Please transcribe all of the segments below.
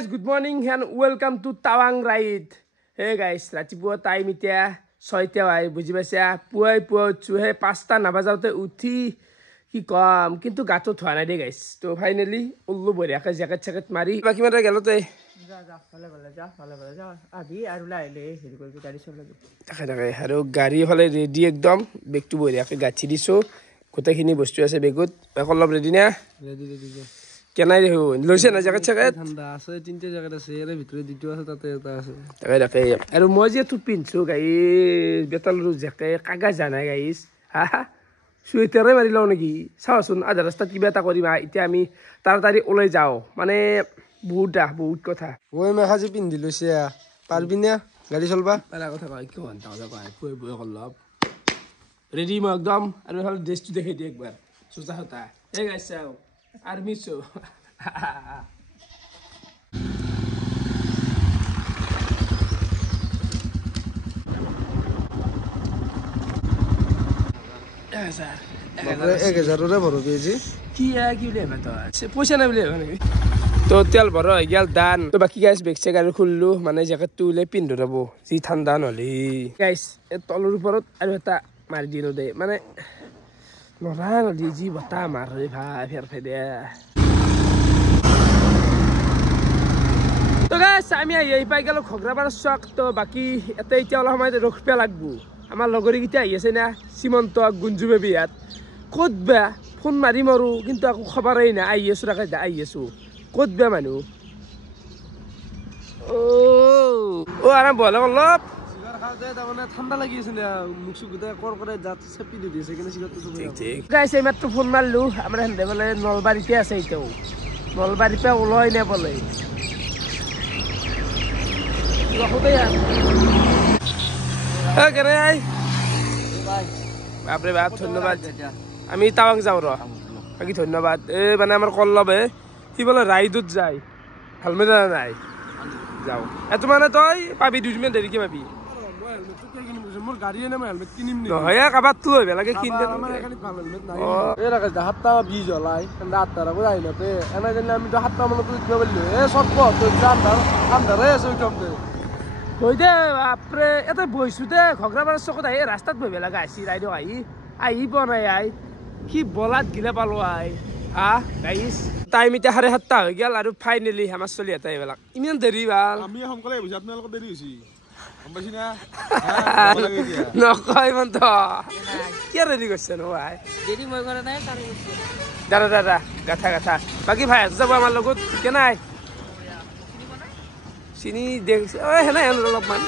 guys, good morning and welcome to Tawang Ride. Hey guys, ৰাতিপুৱা time এতিয়া 6টা হয় বুজি পাইছা পুৱাই উঠছো হে 5টা নাবাজাওতে উঠি কি কম কিন্তু গাটো থোৱা নাই দে গাইস তো ফাইনালি উল্লু বঢ়িয়াকে জ্যাকেট মাৰি বাকি মাৰা গেলতে যা ভালে যা আদি আৰু লাইলে হেৰি কৰি গাড়ী চলাবি তাকে আৰু গাড়ী হলে ৰেডি একদম বেগটো বঢ়িয়াকে গাঠি দিছো গোটেইখিনি বস্তু আছে বেগত অলপ ৰেডি না ৰেডি কেনাই দেখো লৈছে না জ্যাকেট ঠাণ্ডা আছে তিনটা জ্যাকেট আছে এর ভিতরে দুটো আছে তাতে এটা আছে তাকে আৰু মই যে টু পিনছো গাইস বেতালৰু জ্যাকেট কাগজ জানা গাইস হা সুইটাৰে মাৰি লও নেকি চাওচোন আধা ৰাস্তাত কিবা এটা কৰিবা এতিয়া আমি তাড়াতাড়ি ওলাই যাও মানে বহুত কথা ওই মেখাজি পিন্ধি লৈছে পারবি না গাড়ি চলবা পারা কথা কয় কি হন তাও কয় কই বই করলাম রেডি মই একদম আৰু হল ড্রেসটো দেখাই দি একবার সোজা হতা এই গাইস চাও আর্মি শো एक 1000 भरो बेजी की ले बता से पैसा ना ले तो तेल भरो गेल दान तो बाकी गाइस बेग से गाड़ी खुल्लु माने जैकेट तुले पिन्धु रबो जी ठंडा नली गाइस ए तलर उपरत आरो eta मारि दिनो दे माने नरा नली जी बता मारे भाई फेर फेदे तो गाइस আমি এই পাই গেল খগৰাবাৰ চক তো বাকি এতে এতিয়া অলপ সময় ৰখপে লাগবো আমাৰ লগৰী কিটা আহি আছে না সীমন্ত গুঞ্জু বেবিয়াত কত বা ফোন মাৰি মাৰো কিন্তু আকো খবৰেই না আহি আছো ৰাখা আহি আছো কত বা মানুহ ও আৰাম বল অলপ সিগাৰ খাও দে তাৰমানে ঠাণ্ডা লাগি আছে না মুখসু গুদা কৰে জাত চেপি দি দিছে কিনে সিগাৰটো ঠিক গাইস এই মাত্ৰ ফোন মাৰলু আমৰা হেন্দে বলে নলবাৰীতে আছে এটাও নলবাৰীতে ওলাই নে বলে রহতে यार কেনে আই বাপরে বাপ ধন্যবাদ আমি তাওয়াং যাও র বাকি ধন্যবাদ এ মানে আমার কল লবে কি বলে রাইডত যায় হেলমেট নাই যাও এত মানে তই পাবি 2 মিনিট দেরিকে পাবি মোর গাড়ি এনে হেলমেট কিনিম নি হয় কাবাত তুই হইবে লাগে কিন দে আমার এখানে ভালো হেলমেট নাই এ রাখা হাতটা 20 হলাই রাতটা রাখো যাইনতে এনা জানি আমি তো হাতটা মনে তুই দিতে বললি এ সব কত তুই আন্দার রে সই কমতে কই দে বাপরে এত বইছু দে খগৰাবাৰ চকত আই ৰাস্তাত বইবে লাগা আছি রাইড আই বনাই আই কি বলাত গিলা পালো আই হা গাইস টাইম ইটা 7:30 হৈ গেল আৰু ফাইনালি আমাৰ চলি এটা এইবিলাক ইমান দেৰি ভাল আমি সোনকালে বুজি আপোনালোক দেৰি হৈছে গম পাইছি না নকয় মন তো কি ৰেডি কৰিছে ন ভাই দেৰি মই কৰা নাই তাৰ দাদা গাথা বাকি ভাই যাব আমাৰ লগত কেনাই চিনি দেখ ওই হেনা অলপমান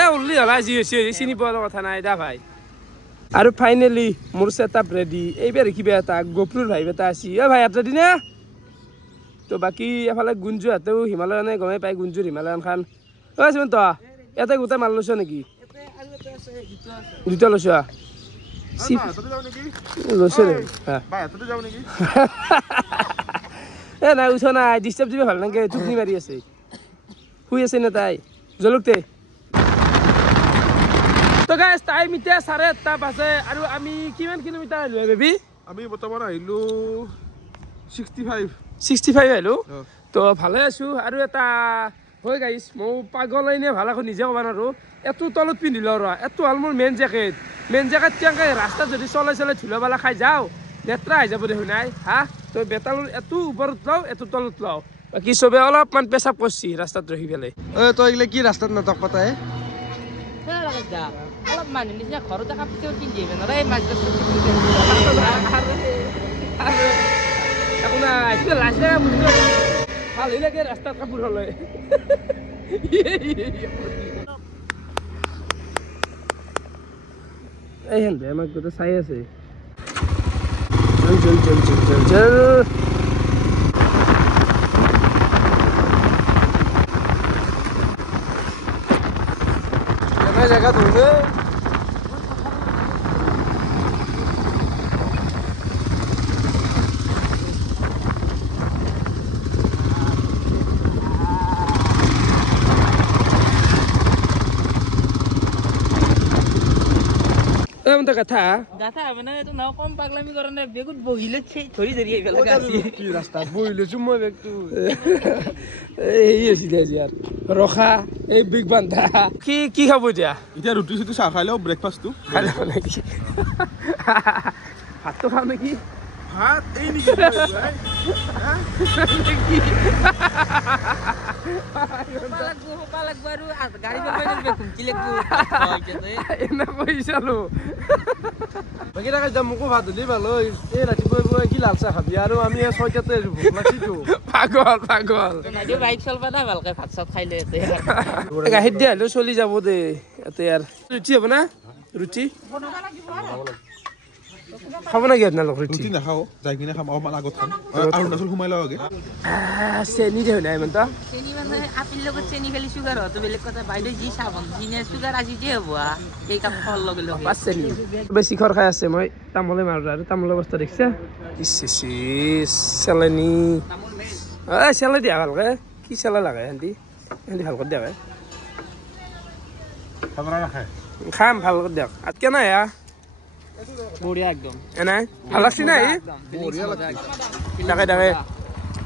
এ উল্লি হলা জি হৈছে চিনি পোৱাৰ কথা নাই দা ভাই আৰু ফাইনালি মোৰ সেটআপ ৰেডি এইবাৰ কিবা এটা গোপ্ৰুৰ ভাই এটা আছে এ ভাই এটা দিনা তো বাকি এফালে গুঞ্জু হাতেও হিমালয়ানে গমে পাই গুঞ্জুৰ হিমালয়ান খান ঐ সিমন্ত এটা গোটা মাল লৈছ নেকি এতে আৰু এটা আছে দুটা লৈছ লৈছ ৰে ভাই এতে যাও নেকি এ না উছ না ডিস্টাৰ্ব দিবে ভাল নাগে টুকনি মাৰি আছে হুই আছে না তাই জলুকতে তো গাইস টাইম ইটা 8:30 বাজে আৰু আমি কিমান কিলোমিটাৰ আইলো বেবি আমি বৰ্তমান আইলো 65 আইলো তো ভালে আছো আৰু এটা হয় গাইস মই পাগলাইনে ভাল আকৌ নিজে কবা নাৰো এটো তলত পিন্ধিল ৰ এটো হল মোৰ মেন জ্যাকেট তিয়াঙ্গে ৰাস্তা যদি চলাই ধুলাবালা খাই যাও লেত্ৰা হৈ যাব দেখো নাই হা তো বেতালৰ এটো ওপৰত লাও এটো তলত লাও বাকি সবে অলপমান পেছাব কৰছি ৰাস্তাত ৰখি পেলাই তই ইলে কি ৰাস্তাত নাটক পাতাই অলপ মানে নিচিনা ঘৰতে কাপোৰ কিনি দিবে নৰে মাছটো আপোনাৰ এতিয়া লাজ লাগা মুঠি ভাল লাগে ৰাস্তাত কাপোৰ হলে এই হেন আমাক গোটে চাই আছে চল জায়গা ধৰে মতে কথা মানে এইটো নাও কম পাগলামি কৰা নাই বেগুত বহিলে ধৰি আহিব লাগে কি ৰাস্তাত বহিলৈছো মই বেগটো এই আছিল আজি আৰু ৰখা এই বিগ বান্ধা কি খাব এতিয়া এতিয়া ৰুটি চুটি চাহ খাই লওঁ ব্ৰেকফাষ্টটো খাই লওঁ নেকি ভাতটো খাওঁ নেকি ভাত এই নেকি মোকো ভাত দিলি ভাল এই ৰাতিপুৱাই কি লাল চাহ খাবি আৰু আমি 6টাতে পাগল বাইক চলবা না ভালকে ভাত চাত খাই লৈ গাখীৰ দিয়া হলেও চলি যাব দে ইয়াতে আৰু ৰুটি হ'ব না ৰুটি খাব নেকি আপোনালোক ৰুটি নাখাওঁ যাই কিনে খাম অকণমান আগত খাম অৰুণাচল সোমাই লওঁ আগে চেনি দিয়ে নাই ইমান চেনি মানে আপেল লগত চেনি খালি চুগাৰ হতো বেলেগ কথা বাইদেউ যি চাহ বন্ধ চুগাৰ আজি দিয়ে হ'ব এই কাম ফল লগে লগে পাঁচ চেনি বেছি খৰ খাই আছে মই তামোলে মাৰো আৰু তামোলৰ অৱস্থা দেখিছা চেলেনি চেলে দিয়া ভালকে কি চেলে লাগে সিহঁতি ভাল কৰি দিয়া খাম ভাল কৰি দিয়ক আৰু কেনে বঢ়িয়া একদম এনাই ভাল লাগছি নাই তাকে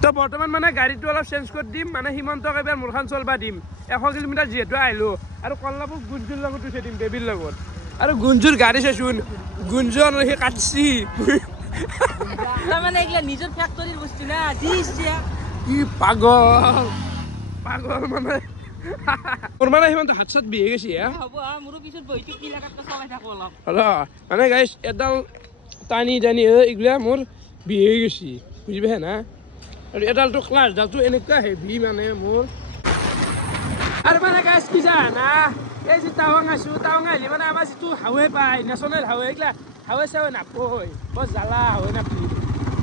তো বৰ্তমান মানে গাড়ীটো অলপ চেঞ্জ কৰি দিম মানে সীমন্তক এবাৰ মোৰখান চলবা দিম 100 কিলোমিটাৰ যিহেতু আহিলো আৰু কল্লাপুৰ গুঞ্জুৰ লগত উঠাই দিম বেবীৰ লগত আৰু গুঞ্জুৰ গাড়ী চাইছোন গুঞ্জু আৰু সি কাটছি মানে এইগিলা নিজৰ ফেক্টৰীৰ বস্তু না কি পাগল মানে মোৰ মানে সিমান হাত চাত বিহে গৈছে মোৰো পিছত বহিটো কি লাগাত চলাই থাকো অলপ মানে গাইছ এডাল টানি এইগিলা মোৰ বিহে গৈছে বুজি পাইছা না আৰু এডালটো ক্লাছ ডালটো এনেকুৱা হেভি মানে মোৰ আৰু মানে গাইছ কি জানা এই যে টাৱাং আছো টাৱাং আহিলে মানে আমাৰ যিটো হাৱে পায় নেশ্যনেল হাৱে এইগিলা হাৱে চাৱে নাপয় বৰ জ্বালা হাৱে নাপি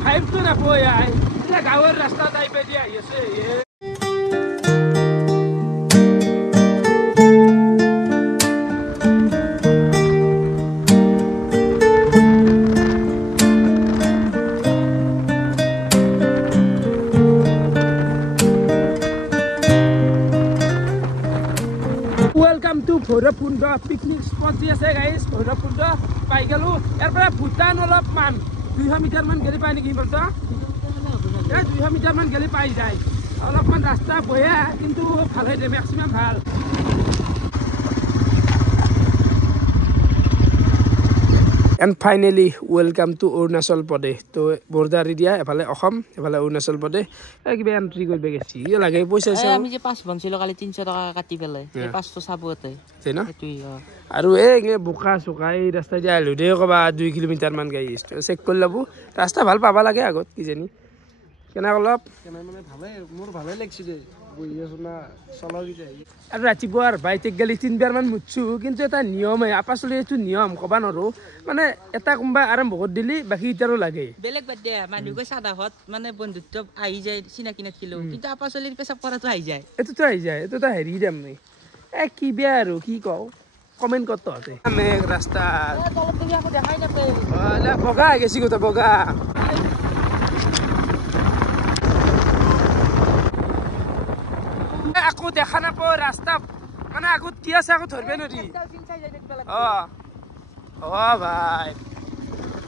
ফাইভটো নাপয় এইগিলা গাঁৱৰ ৰাস্তা টাইপে দি আহি আছে Welcome to Bhairabkunda picnic spot ji ase guys Bhairabkunda pai gelu yar pora Bhutan olopman 200 metre মান গেলি পাই নেকি বৰ্ত 200 মিটাৰ মান গেলি পাই যায় অলপমান ৰাস্তা বয়া কিন্তু ভাল হয় মেক্সিমাম ভাল And finally, welcome to Arunachal Pradesh. তো বৰ্ডাৰ এৰিয়া এফালে অসম এফালে অৰুণাচল প্ৰদেশ কিবা এন্ট্ৰি কৰিব গৈছি ই লাগে পইচা আছে আমি যে 5 বনছিলো কালি 300 টকা কাটি পেলাই এই 500 চাবতে আছে না আৰু এই বোকা চোকা এই ৰাস্তা দি আইলো দে কবা 2 কিলোমিটাৰ মান গাই চেক কৰি লব ৰাস্তা ভাল পাবা লাগে আগত কি জানি কেনা অলপ মানে ভালে মোৰ ভালে লাগছি দে বহি আছো না চলাবি যাই আৰু ৰাতিপুৱাৰ বাইতে গেলি 3বাৰ মান মুছু কিন্তু এটা নিয়ম আপাচলি এইটো নিয়ম কবা নৰো মানে এটা কোনবা আৰম্ভ কৰি দিলি বাকি ইটাৰো লাগে বেলেগ বাদ দে মানুহ কই সাদা হত মানে বন্ধুত্ব আহি যায় চিনাকি নাছিলো কিন্তু আপাচলিৰ পেছাব কৰাটো আহি যায় এটোতো আহি যায় এটোতো হেৰি দাম নাই কি বেয়া আৰু কি কও কমেন্ট করতে হতে আমি রাস্তা তলত দিকে আকৌ দেখাই নাপে বগা গেছি কত বগা আকো দেখা নাপো রাস্তা মানে আগত কি আছে আকো ধরবে নদী ভাই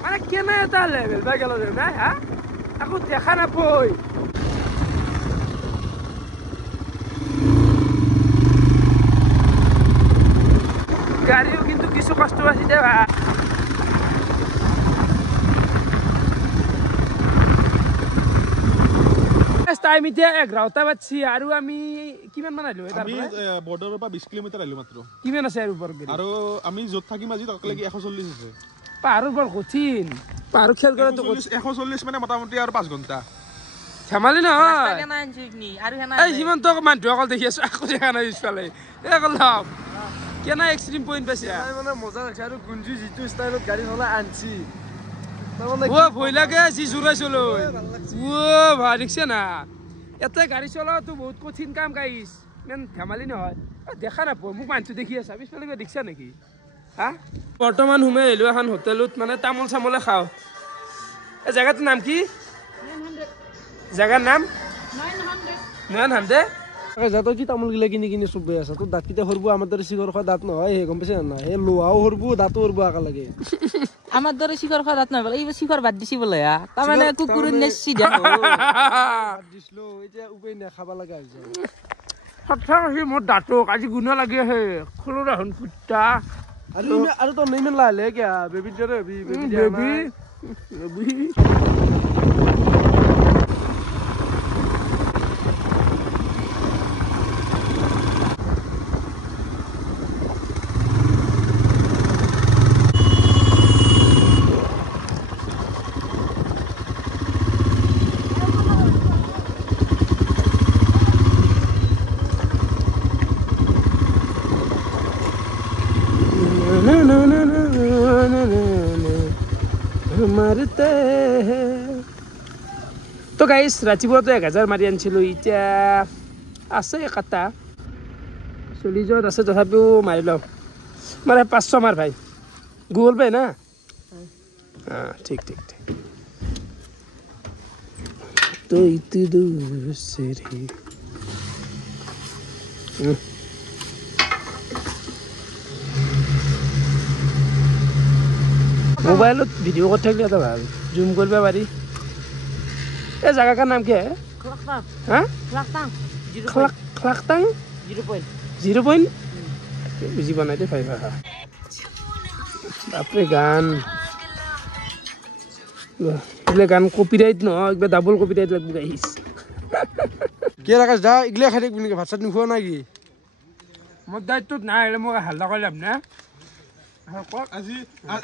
মানে কেনে এটা লেভেল বা গেল না হ্যাঁ আকো দেখা নাপই গাড়িও কিন্তু কিছু কষ্ট আছে দে ভাই টাইম এতিয়া 11টা বাজছি আৰু আমি কিমান মান আইলো আমি বৰ্ডাৰৰ পৰা 20 কিলোমিটাৰ আইলো মাত্ৰ কিমান আছে আৰু ওপৰ আৰু আমি যত থাকিম আজি তকলেকি 140 আছে পাহাৰৰ বৰ কঠিন পাহাৰৰ খেল কৰাটো 140 মানে মোটামুটি আৰু 5 ঘণ্টা ধেমালি নহয় আৰু হেনা এই হিমন্ত মানুহ অকল দেখি আছো আকৌ দেখা নাই ইফালে এই কল কেনা এক্সট্ৰিম পইণ্ট পাইছে মানে মজা লাগছে আৰু গুঞ্জু যিটো ষ্টাইলত গাড়ী চলাই আনছি ও ভয় লাগে যি জোৰাইছলো ও ভাই দেখছে না এতে গাড়ী চলাওতো বহুত কঠিন কাম গাইছ ইমান ধেমালি নহয় দেখা নাপাওঁ মোক মানুহটো দেখি আছা পিছফালে দেখিছা নেকি হা বৰ্তমান সোমাই আহিলো এখন হোটেলত মানে তামোল চামোলে খাওঁ এই জেগাটোৰ নাম কি জেগাৰ নাম 900 যাতো কি তামোল গিলা কিনি কিনি চুবে আছে তোৰ দাঁতকেইটা সৰব আমাৰ দৰে চিগৰ খোৱা দাঁত নহয় সেই গম পাইছে না সেই লোহাও সৰব দাঁতো সৰব আকা লাগে আমার দরে শিখর খোয়া দাঁত নয় বলে এইবার শিখর বাদ দিছি বলে তার মানে কুকুরের নেছি দেখ দিছলো এতিয়া উপায় নাই খাবা লাগা হৈছে সঁচা কৈছে মোৰ দাঁতক আজি গুণ লাগি আহে খোলো দেখোন ফুটা আৰু তো নেইমেন লালে কিয়া বেবি দৰে বেবি বেবি মাৰতে তো গাইছ ৰাতিপুৱাতো 1000 মাৰি আনিছিলোঁ এতিয়া আছে কাটা চলি যোৱাত আছে তথাপিও মাৰি লওঁ মানে 500 মাৰ ভাই গুগল পে না ঠিক ঠিক ঠিক তো ইতি দুসৰি মোবাইলত ভিডিঅ' কৰি থাকিলে এটা ভাল জুম কৰিব পাৰি এই জাগাৰ নাম কি হয় হা ক্লাকটাং 0 পইণ্ট বুজি পোৱা নাই দেই ভাই বাপৰে গান এইগিলা গান কপিৰাইট নহয় কিবা ডাবল কপিৰাইট লাগব গাইছ কি ৰাখাছ যা ইগলা খাই থাকিবি নেকি ভাত চাত নোখোৱা নাই কি মোৰ দায়িত্বত নাই মোক হাল্লা কৰি লাভ না আজি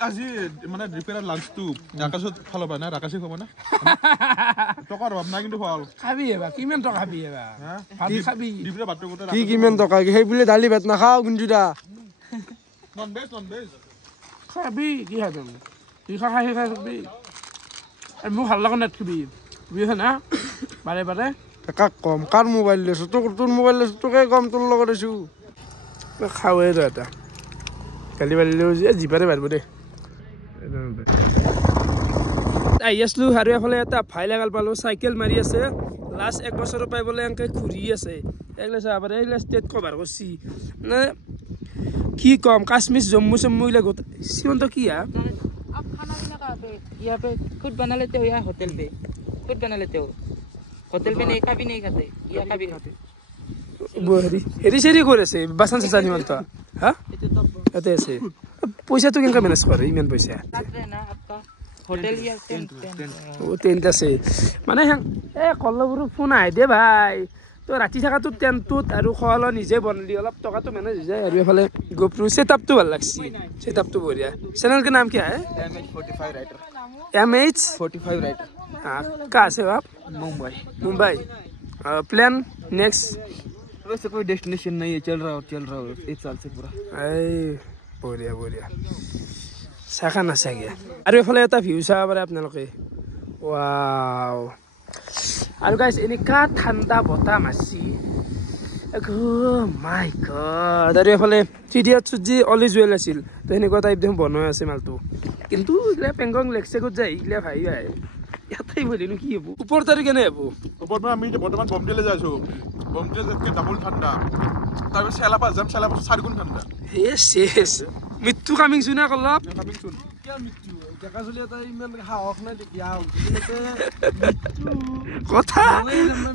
আজি মানে ৰিপেয়াৰ লাঞ্চটো আকাশত ফালৰ পৰা না আকাশে খাব না টকাৰ অভাৱ নাই কিন্তু ভাল খাবি এবাৰ কিমান টকা খাবি এবাৰ ভাত খাবি ৰিপেয়াৰ ভাতটো গোটে কি কিমান টকা সেই বুলি দালি ভাত নাখাওঁ গুঞ্জুদা নন ভেজ খাবি কি খাবি কি খাই থাকবি মোক হাল্লা কৰি নাথাকিবি বুজিছ না বাৰে বাৰে কাক কম কাৰ মোবাইল লৈছোঁ তোৰ মোবাইল লৈছোঁ তোকে কম তোৰ লগত আছোঁ খাওঁৱে ৰ এটা কালি বালিলেও জিপাৰে পাৰিব দেই আহি আছিলোঁ আৰু এফালে এটা ভাই লাগাল পালোঁ চাইকেল মাৰি আছে লাষ্ট 1 বছৰৰ পৰাই বোলে এনেকৈ ঘূৰি আছে এইগিলা চাব পাৰে এইগিলা ষ্টেট কভাৰ কৰিছি মানে কি ক'ম কাশ্মীৰ জম্মু চম্মু এইগিলা গোটেই সিমন্ত কি अब खाना पीना कहाँ पे यहाँ पे खुद बना लेते हो या होटल पे खुद बना लेते हो होटल पे नहीं कभी नहीं खाते या कभी खाते হেৰি চেৰি কৰি আছে বাচন চাচান সিমন্ত হা ইয়াতে আছে পইচাটো কেনেকৈ মেনেজ কৰে ইমান পইচা होटल या টেণ্ট আছে মানে এই কল্লবোৰো ফোন আহে দে ভাই তো ৰাতি থকাটো টেণ্টটোত আৰু খোৱা লোৱা নিজে বনালি অলপ টকাটো মেনেজ হৈ যায় আৰু এইফালে গোপ্ৰো ছেটআপটো ভাল লাগছি ছেটআপটো বঢ়িয়া চেনেল নাম কি है MH45 राइटर हाँ कहाँ से हो आप मुंबई प्लान नेक्स्ट वैसे कोई डेस्टिनेशन नहीं है चल रहा हो 1 साल से पूरा बढ़िया बढ़िया চাখা নাচাগে আৰু এইফালে এটা ভিউ চাব পাৰে আপোনালোকে ৱাও আৰু গাইছ এনেকা ঠাণ্ডা বতাহ মাছি মাই গড আৰু এইফালে চিডিয়াত চুজি অলি জুৱেল আছিল তো সেনেকুৱা টাইপ দেখোন বনোৱা আছে মালটো কিন্তু এইগিলা পেংগং লেকচেকত যায় এইগিলা ভাই ভাই ইয়াতে বলিনো কি হ'ব ওপৰ তাৰি কেনে হ'ব ওপৰত আমি বৰ্তমান বমডিলে যাই আছো বমডিলে যেতকে ডাবল ঠাণ্ডা তাৰপিছত চেলাপা যাম চেলাপা 4 গুণ ঠাণ্ডা শেষ মৃত্যু কামিং চুনা কলপ কামিং চুন কিয় মৃত্যু ডেকা চলি এটা ইমান সাহস নাই তেতিয়া কথা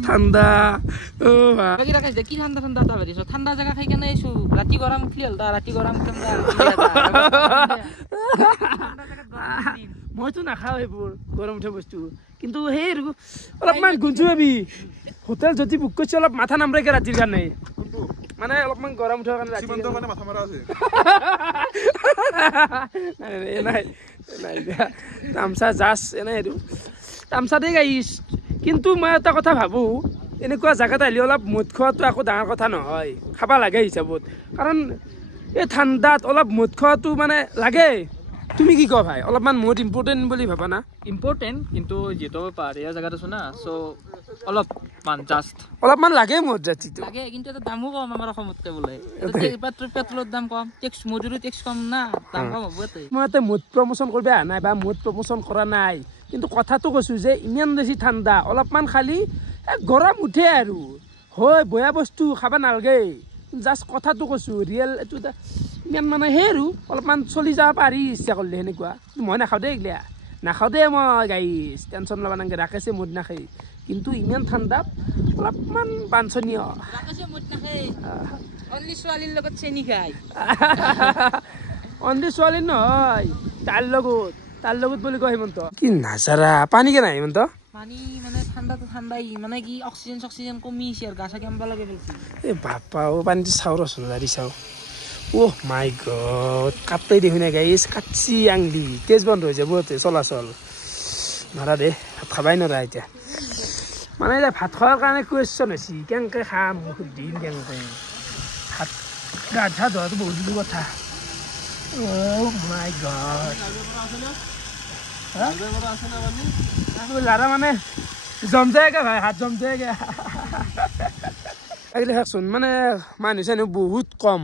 ঠাণ্ডা ও ভাই বাকি রাখাই কি ঠান্ডা ঠান্ডা তা বেরিছো ঠান্ডা জায়গা খাই কেন এসু রাতি গরম উঠলি হল রাতি গরম ঠান্ডা মইতো নাখাওঁ এইবোৰ গৰম উঠা বস্তু কিন্তু সেই অলপমান গুঞ্জুৱাবি হোটেল যদি বুক কৰিছে অলপ মাথা নামৰাইকে ৰাতিৰ কাৰণে মানে অলপমান গৰম উঠাৰ কাৰণে সীমান্ত মানে মাথা মাৰা আছে নাই তামচা জাছ এনে এইটো তামচা দে গাইছ কিন্তু মই এটা কথা ভাবোঁ এনেকুৱা জেগাত আহিলে অলপ মদ খোৱাটো একো ডাঙৰ কথা নহয় খাব লাগে হিচাপত কাৰণ এই ঠাণ্ডাত অলপ মদ খোৱাটো মানে লাগে তুমি কি কোৱা ভাই অলপমান মদ ইম্পৰ্টেণ্ট বুলি ভাবা না ইম্পৰ্টেণ্ট কিন্তু যেটো পাহাৰীয়া জায়গাত আছো না সো অলপমান জাস্ট অলপমান লাগে মদ জাতিটো লাগে কিন্তু এটা দামো কম আমাৰ অসমতকে বোলে পেট্ৰলৰ দাম কম টেক্স মজুৰি টেক্স কম না দাম কম হ'ব এতে মই ইয়াতে মদ প্ৰমোচন কৰিব অহা নাই বা মদ প্ৰমোচন কৰা নাই কিন্তু কথাটো কৈছোঁ যে ইমান বেছি ঠাণ্ডা অলপমান খালি গৰম উঠে আৰু হয় বয়া বস্তু খাব নালাগে জাষ্ট কথাটো কৈছোঁ ৰিয়েল এইটো ইমান মানে সেই আৰু অলপমান চলি যাব পাৰি ইচ্ছা কৰিলে সেনেকুৱা মই নাখাওঁ দেই এইগিলা নাখাওঁ দেই মই গাইছ টেনশ্যন ল'ব নালাগে ৰাকেশে মদ নাখায় কিন্তু ইমান ঠাণ্ডাত অলপমান বাঞ্ছনীয় ৰাকেশে মদ নাখায় অনলি ছোৱালীৰ লগত চেনি খায় অনলি ছোৱালী নহয় তাৰ লগত বুলি কয় হিমন্ত কি নাজাৰা পানী কেনে হিমন্ত পানী মানে ঠাণ্ডাটো ঠাণ্ডাই মানে কি অক্সিজেন কমিছে আৰু গা চা কেম্বা লাগে বেছি এই বাপা অ' পানীটো চাওঁ ৰচোন জাৰি চাওঁ অ' মাই গড কাটেই দেখোন গাইছ কাটছি আংলি তেজ বন্ধ হৈ যাব চলাচল নৰা দে ভাত খাবাই নৰা এতিয়া মানে এতিয়া ভাত খোৱাৰ কাৰণে কুৱেশ্যন হৈছে কেনেকৈ খাম সুধিম কেনেকৈ ভাত গা ধা ধোৱাটো বহুত দূৰ কথা অ' মাই গড লাৰা মানে জম যায়গা ভাই হাত জম যায়গা আহিলে শাকচোন মানে মানুহ চানুহ বহুত কম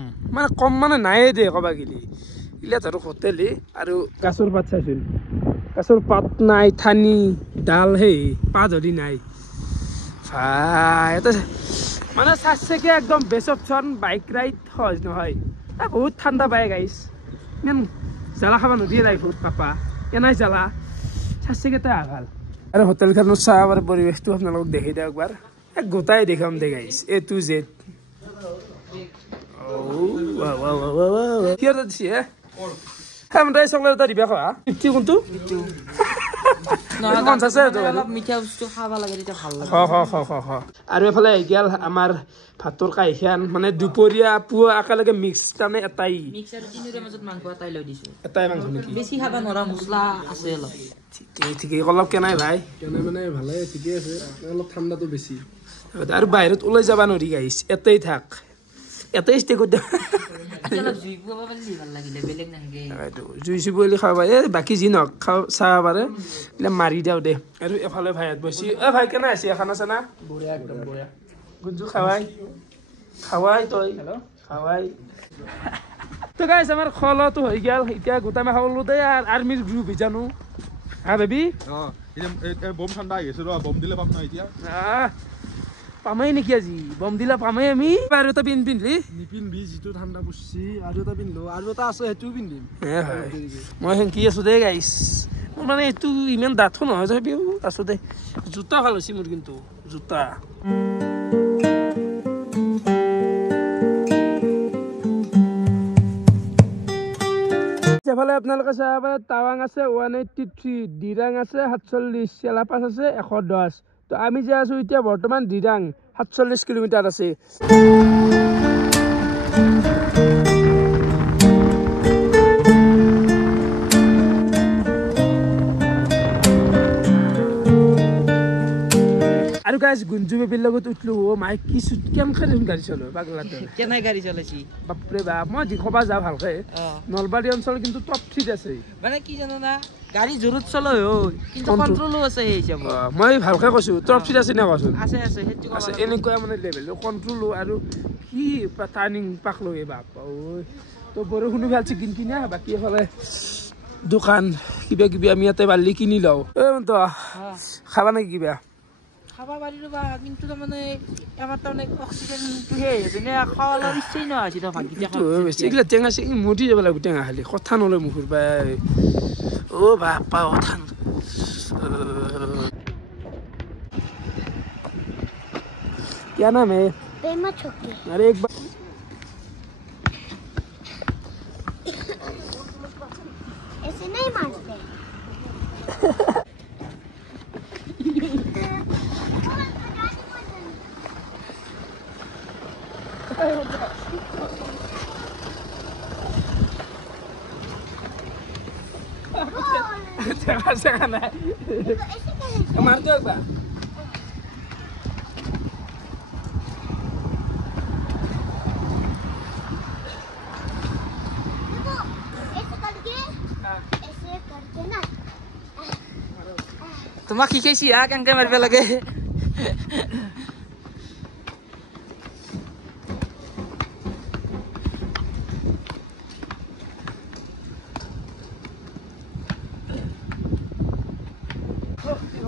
মানে নায়ে দে ক'বা গেলি এইগিলা ধৰক হোটেলি আৰু গাছৰ পাত চাইছোন গাছৰ পাত নাই ঠানি ডাল সেই পাত ধৰি নাই ভাই এটা মানে চাইছেকে একদম বেষ্ট অপশ্যন বাইক ৰাইড সহজ নহয় বহুত ঠাণ্ডা পায় গাইছ ইমান জ্বালা খাব নদীয়ে লাইফত পাপা কেনাই জ্বালা চাইছেকে তাই ভাল আৰু হোটেলখনত চাহ আৰু পৰিৱেশটো আপোনালোকক দেখি দিয়ক একবাৰ গোটাই দেখাম দে গাইছ A to Z কি দিছে হ্যাঁ চকলেট এটা দিবা খোৱা 50 কোনটো অলপ মিঠা বস্তু খাব লাগে তেতিয়া ভাল লাগে আৰু এফালে গেল আমাৰ ভাতৰ কাইখান মানে দুপৰীয়া পুৱা একেলগে মিক্স তাৰমানে এটাই মিক্সাৰ তিনিৰে মাজত মাংস এটাই লৈ দিছো এটাই মাংস নেকি বেছি খাব নোৱাৰা মছলা আছে অলপ ঠিকেই অলপ কেনাই ভাই কেনে মানে ভালে ঠিকে আছে অলপ ঠাণ্ডাটো বেছি আৰু বাহিৰত ওলাই যাবা নোৱাৰি গাইছ এটাই থাক এটাই ষ্টেকত জুইচি বুলি খাব পাৰে বাকী যি নহওক চাব পাৰে মাৰি দিওঁ দে আৰু এফালে ভাইত বসি ভাই কেনে আছে খানা চানা বঢ়িয়া একদম বঢ়িয়া গুঞ্জু খাৱাই তই খাৱাই তো গাইছ আমাৰ খলতো হৈ গেল এতিয়া গোটাই মাহ খাবলো দে আৰ্মিৰ গ্ৰুপ জানো হা বেবি বম ঠাণ্ডা আহি আছে ৰ বম দিলে পাম ন এতিয়া পামেই নেকি আজি বম দিলে পামেই আমি আৰু এটা পিন্ধিলি নিপিন্ধবি যিটো ঠাণ্ডা পৰছি আৰু এটা পিন্ধলো আৰু এটা আছে সেইটোও পিন্ধিম মই সেংকি আছো দে গাইছ মোৰ মানে এইটো ইমান ডাঠো নহয় তথাপিও আছো দে জোতা ভাল হৈছে মোৰ কিন্তু জোতা এফালে আপোনালোকে চাব পাৰে টাৱাং আছে 183 ডিৰাং আছে 47 চেলাপাছ আছে 110 তো আমি যে আছো এতিয়া বৰ্তমান ডিৰাং 47 কিলোমিটাৰ আছে আৰু গাইছ গুঞ্জু বেবিৰ লগত উঠলো মাই কি কেনেকৈ দেখোন গাড়ী চলো পাগলাটো কেনে গাড়ী চলাইছি বাপৰে বাপ মই দেখবা যাওঁ ভালকে নলবাৰী অঞ্চল কিন্তু টপ 3 আছে মানে কি জানো না গাড়ী জোৰত চলাই কিন্তু কন্ট্ৰলো আছে সেই হিচাপত মই ভালকে কৈছো টপ 3 আছে না কৈছো আছে সেইটো আছে এনেকুৱা মানে লেভেল কন্ট্ৰলো আৰু কি টাৰ্নিং পাকলো এই বাপ ঐ তো বৰষুণো ভাল চিকিন কিনা বাকী এফালে দোকান কিবা কিবি আমি ইয়াতে বালি কিনি লওঁ তো খাবা নেকি কিবা খাবা পাৰি ৰ'বা কিন্তু তাৰমানে আমাৰ তাৰমানে অক্সিজেনটো সেই যেনে খাৱা লোৱাৰ ইচ্ছাই নহয় আছিল ভাতকেইটা এইগিলা টেঙা চেঙি মৰি যাব লাগিব টেঙা খালি কথা নলয় মুখৰ পাই অ' বাপা কথা क्या नाम है पेमा छोकी अरे एक बार ऐसे नहीं मारते jangan kemar tuh Pak তোমাক শিকাইছি কেনেকে মাৰিব লাগে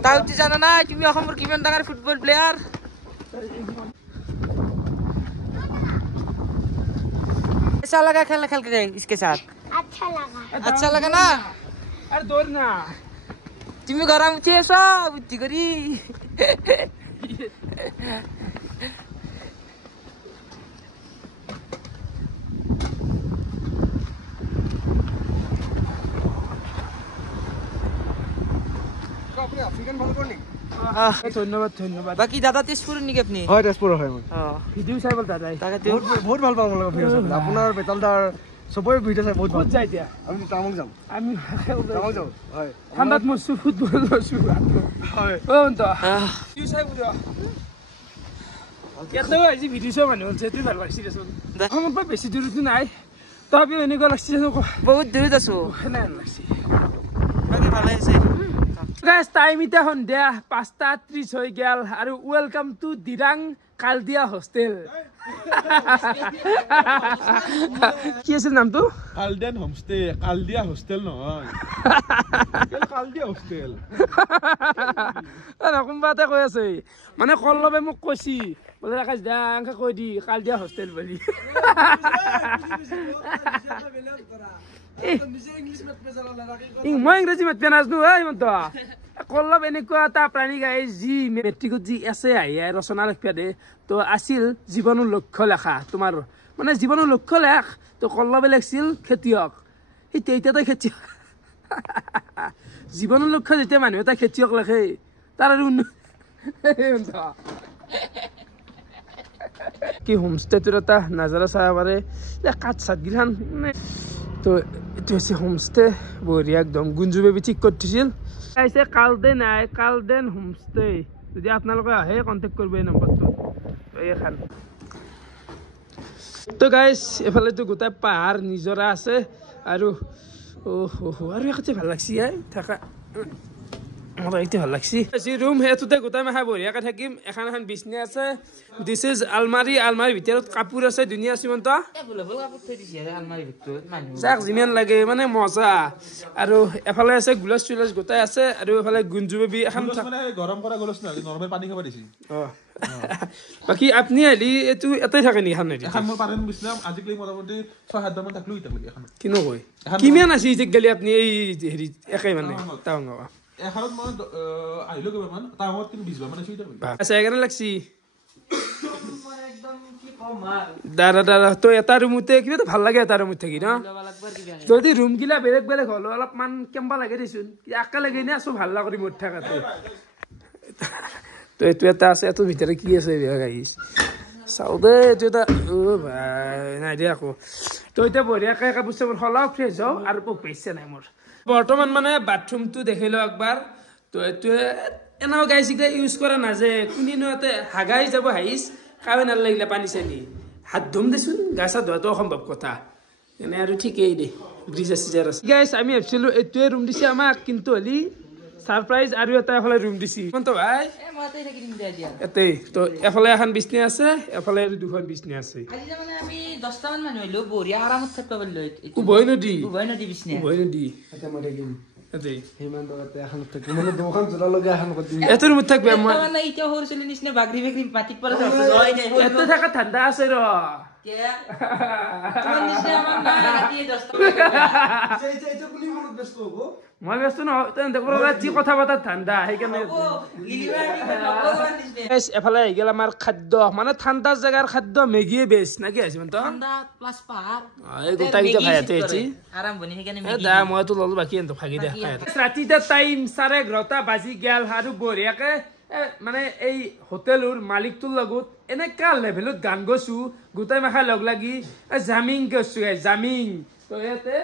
তাউতি জানা না তুমি অসমৰ কিমান ডাঙৰ ফুটবল প্লেয়াৰ कैसा लगा खेल खेल के इसके साथ? अच्छा लगा। अच्छा लगा ना? अरे दौड़ ना तिमी गरम थिए सब बुद्धि गरी ধন্যবাদ ধন্যবাদ বাকি দাদা তেজপুৰ নেকি আপুনি? হয় তেজপুৰৰ হয় মই ভিডিঅ' চাই বল দাদাই তাকে বহুত ভাল পাওঁ আপোনালোকৰ ভিডিঅ' চাবলৈ আপোনাৰ বেতালদাৰ চবৰে ভিডিঅ' চাই বহুত ভাল ক'ত যায় এতিয়া আমি টাউন যাম আমি টাউন যাম হয় ঠাণ্ডাত মৰছো ফুটবল মৰছো হয় ভিডিঅ' চাই বুঢ়া ইয়াতেও আজি ভিডিঅ' চাই মানুহ হ'ল তুই ভাল লাগিছে দেচোন অসমত পৰা বেছি দূৰতো নাই তথাপিও এনেকুৱা লাগিছে বহুত দূৰত আছো নাই লাগছে বাকি ভালে আছে গাইজ টাইম এতিয়া সন্ধিয়া 5:30 হৈ গেল আৰু welcome to Dirang Kaldia hostel কি আছিল নামটো কালদিয়ান হোমষ্টে কালদিয়া হোষ্টেল নহয় কালদিয়া হোষ্টেল কোনোবা এটা কৈ আছে মানে কল্লবে মোক কৈছি বোলে আকাশ দা আংকে কৈ দি কালদিয়া হোষ্টেল বুলি মই ইংৰাজী মাতিব নাজানো ঐ মন্ত কল্লব এনেকুৱা এটা প্ৰাণী গাই যি মেট্ৰিকত যি এছে আহি ৰচনা লিখিব দে তো আছিল জীৱনৰ লক্ষ্য লেখা তোমাৰ মানে জীৱনৰ লক্ষ্য লেখ তো কল্লবে লিখিছিল খেতিয়ক সেই তেতিয়াতে খেতিয়ক জীৱনৰ লক্ষ্য যেতিয়া মানুহ এটা খেতিয়ক লেখে তাৰ আৰু কি হোমষ্টেটোৰ এটা নাজাৰা চাব পাৰে কাঠ চাটগিলান তো এইটো হৈছে হোমষ্টে বঢ়িয়া একদম গুঞ্জু বেবী ঠিক কৰি থৈছিল আহিছে কালদেন কালদেন হোমষ্টে যদি আপোনালোকে আহে কণ্টেক্ট কৰিব এই নম্বৰটো এইখন তো গাইজ এফালেতো গোটেই পাহাৰ নিজৰা আছে আৰু আৰু এখাতে ভাল লাগছি থাকা মোৰ এইটো ভাল লাগছি আজি ৰুম সেইটোতে গোটেই মাখা বঢ়িয়াকৈ থাকিম এখন বিচনা আছে দিছ ইজ আলমাৰী আলমাৰীৰ ভিতৰত কাপোৰ আছে ধুনীয়া শ্ৰীমন্ত যাক যিমান লাগে মানে মজা আৰু এফালে আছে গুলাছ চুলাছ গোটাই আছে আৰু এফালে গুঞ্জু বেবী এখন গৰম কৰা গলছ নহয় নৰ্মেল পানী খাব দিছি বাকী আপুনি আহিলি এইটো এটাই থাকে নেকি এখন এখন মই পাৰেন বিছলাম আজিকালি মোটামুটি 6-7 মান থাকলো ইতালৈকে এখন কিনো কয় কিমান আছে ইজেক গেলি আপুনি এই হেৰি একে মানে টাউন গাঁও এখনত মই আহিলো কেইবাৰমান টাউনত কিন্তু 20 বাৰ মানে সুবিধা আচ্ছা এখানে লাগছি দাদা দাদা তো এটা ৰুমতে কিবা ভাল লাগে এটা ৰুমত থাকি ন যদি ৰুম গিলা বেলেগ বেলেগ হলো অলপমান কেম্বা লাগে দেচোন একে লাগে নে আছো ভাল লাগি ৰুমত থাকাতে তো এইটো এটা আছে এইটোৰ ভিতৰত কি আছে গাইছ চাও দে এইটো এটা ভাই নাই দিয়া আকৌ তো এতিয়া বঢ়িয়াকৈ কাপোৰ চাপোৰ সলাও ফ্ৰেছ হওঁ আৰু পইচা নাই মোৰ বৰ্তমান মানে বাথৰুমটো দেখিলো একবাৰ তো এইটোৱে এনেও গাইছ এইগিলা ইউজ কৰা নাযায় কোনেনো ইয়াতে হাগাই যাব হাইছ খাবে নালাগিলে পানী চানি হাত ধুম দেচোন গা চা ধোৱাটো অসম্ভৱ কথা এনে আৰু ঠিকেই দে ব্ৰিজাৰ চিজাৰ আছে গাইছ আমি ভাবিছিলোঁ এইটোৱে ৰুম দিছে আমাক কিন্তু হলি সাৰপ্ৰাইজ আৰু এটা এফালে ৰুম দিছি কোনটো ভাই এতেই তো এফালে এখন বিছনা আছে এফালে আৰু দুখন বিছনা আছে আজি মানে আমি 10টা মান মানুহ হইলো বঢ়িয়া আৰামত থাকিব পাৰিলো উভয় নদী বিছনা উভয় নদী এটা মই থাকিম এতেই সিমান টকাতে এখন থাকিম মানে দুখন জোৰা লগা এখন কৰি দিম এটো ৰুমত থাকবে মই মানে এতিয়া সৰু চলি নিচিনা বাগৰি বাগৰি মাটিত পৰা এটো থাকা ঠাণ্ডা আছে ৰ তোমাৰ নিচিনা আমাৰ নাই ৰাতি 10টা এইটো বুলি মনত ব্যস্ত হ'ব মই ব্যস্ত নহয় তেন্তে যি কথা পতা ঠাণ্ডা সেইকাৰণে এফালে আহি গেল আমাৰ খাদ্য মানে ঠাণ্ডা জেগাৰ খাদ্য মেগীয়ে বেষ্ট নাকি আছে মানে ঠাণ্ডা প্লাস পাহাৰ এই গোটাইটা খাই আছে এটি আৰম্ভণি সেইকাৰণে দা মইতো ললো বাকি এন্ত ভাগি দে খাই ৰাতিটা টাইম 11:30 বাজি গেল আৰু বঢ়িয়াকে মানে এই হোটেলৰ মালিকটোৰ লগত এনেকা লেভেলত গান গৈছো গোটাই মাখা লগ লাগি জামিং গৈছো জামিং তো ইয়াতে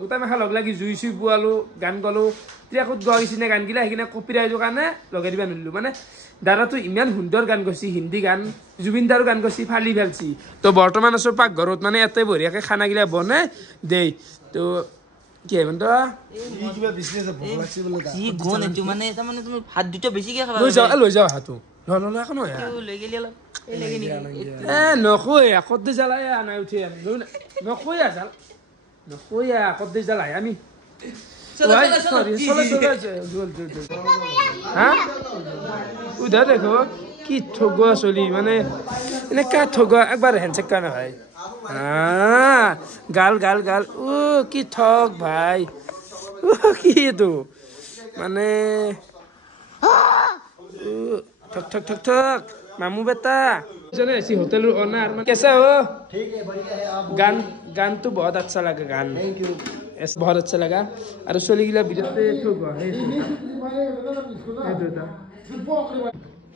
গোটাই মাখা লগ লাগি জুই চুই পোৱালো গান গালো তেতিয়া ক'ত গোৱা গৈছিলে গানগিলা সেইখিনি কপিৰাইটোৰ কাৰণে লগাই দিব নোৱাৰিলো মানে দাদাটো ইমান সুন্দৰ গান গৈছি হিন্দী গান জুবিন দাৰ গান গৈছি ফালি ফেলছি তো বৰ্তমান আছো পাকঘৰত মানে এতে বঢ়িয়াকে খানাগিলা বনাই দেই তো কি হয় তো কিবা বিজনেছ ভোক লাগছি বোলে কি গুণ এইটো মানে তাৰমানে তুমি ভাত দুটা বেছিকে খাবা লৈ যাও হাতো নন এখন হয় লৈ গেলি অলপ এই লাগি নেকি নকয় কত জ্বালাই আনাই উঠি নকয় জাল নকয় কত জ্বালাই আমি হ্যাঁ উধর দেখো কি ঠগোৱা চলি মানে এনেকা ঠগোৱা একবাৰ হেণ্ডশেক কৰা ভাই গাল গাল গাল কি ঠগ ভাই কি এইটো মানে ঠক ঠক ঠক ঠক মামু বেটা जने ऐसी होटल ओनर कैसा हो ठीक है बढ़िया है आप गान तो बहुत अच्छा लगा गान थैंक यू ऐसा बहुत अच्छा लगा और सोली गिला बिजते ठोक है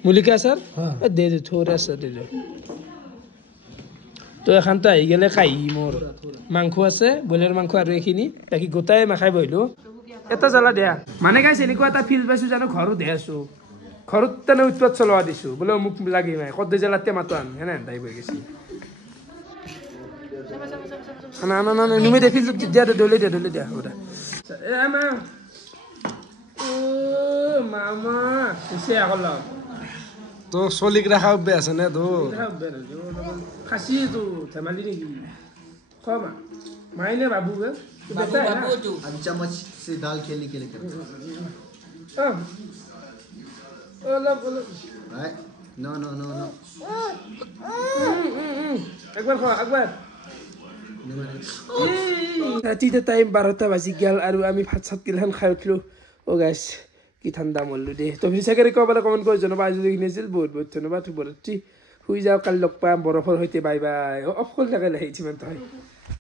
मुलिका सर दे दे थोड़ा सा दे दे তো এখন তো আহি গেলে খাই মোৰ মাংস আছে বইলাৰ মাংস আৰু এইখিনি বাকি গোটাই মাখাই বহিলো এটা জ্বালা দিয়া মানে গাইছ এনেকুৱা এটা ফিল পাইছো জানো ঘৰত দে আছো ঘৰত তেনে উৎপাত চলোৱা দিছো বোলে মোক লাগি নাই কত জ্বালাতে মাতো আন হেনে দাই বৈ গেছি না না না নুমে দেখি দিয়া দলে দিয়া ওটা এ মা ও মামা কিছে আগলা তো চলিক ৰাখা অভ্যাস আছে নে তো খাসি তো ধেমালি নেকি খমা মাইনে বাবু গে বেটা बाबू तू अब चम्मच से दाल खेलने के लिए करते ওলা ওলা हैं नो नो नो नो একবার খা একবার ৰাতিতে টাইম 12টা বাজি গেল আৰু আমি ভাত চাত গিলাখান খাই উঠলো ও গাইছ কি ঠাণ্ডা মৰলো দে তো ভিচাকে ক'বলৈ কমেণ্ট কৰি জনাবা আজি যদি কিনিছিল বহুত বহুত ধন্যবাদ শুভৰাত্ৰি শুই যাওঁ কালি লগ পাম বৰফৰ সৈতে বাই বাই অফ কৰি থাকে ইমান তই